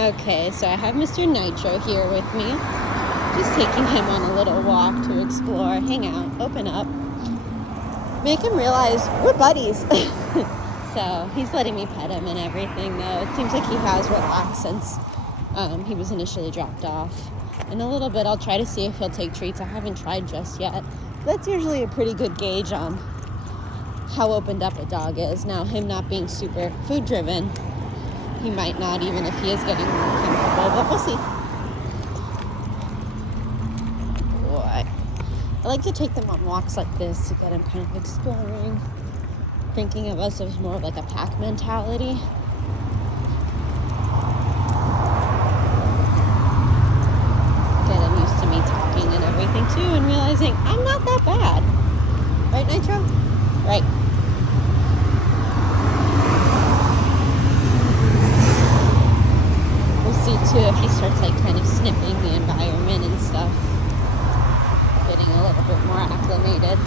Okay, so I have Mr. Nitro here with me. Just taking him on a little walk to explore, hang out, open up, make him realize we're buddies. So he's letting me pet him and everything, though. It seems like he has relaxed since he was initially dropped off. In a little bit, I'll try to see if he'll take treats. I haven't tried just yet. That's usually a pretty good gauge on how opened up a dog is. Now, him not being super food-driven, he might not, even if he is getting more comfortable, but we'll see. Boy. I like to take them on walks like this to get him kind of exploring, thinking of us as more of like a pack mentality. Get him used to me talking and everything too, and realizing I'm not that bad. Right, Nitro? Right. See too if he starts like kind of sniffing the environment and stuff, getting a little bit more acclimated.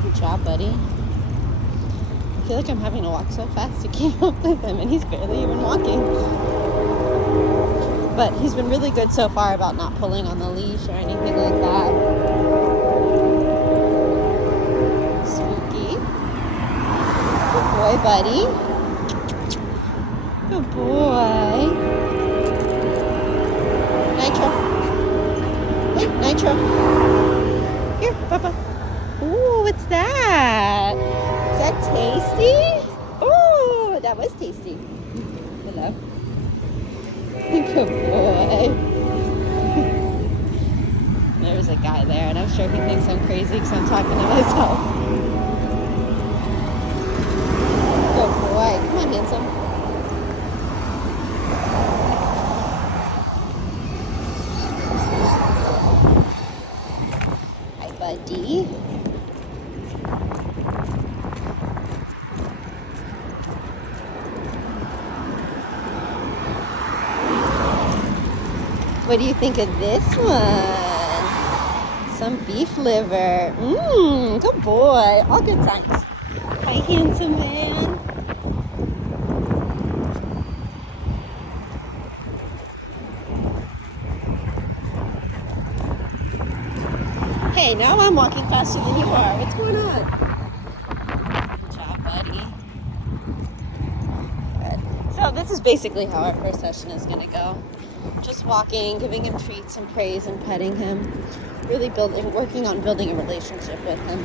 Good job, buddy. I feel like I'm having to walk so fast to keep up with him, and he's barely even walking. But he's been really good so far about not pulling on the leash or anything like that. Spooky. Good boy, buddy. Good boy. Nitro. Hey, Nitro. Here, Papa. Ooh, what's that? Is that tasty? Ooh, that was tasty. Hello. Good boy. There's a guy there, and I'm sure he thinks I'm crazy because I'm talking to myself. Good boy. Come on, handsome. Buddy. What do you think of this one? Some beef liver. Good boy. All good signs. Hi, handsome man. Hey, now I'm walking faster than you are. What's going on? Good job, buddy. Good. So this is basically how our first session is going to go. Just walking, giving him treats and praise and petting him. Really working on building a relationship with him.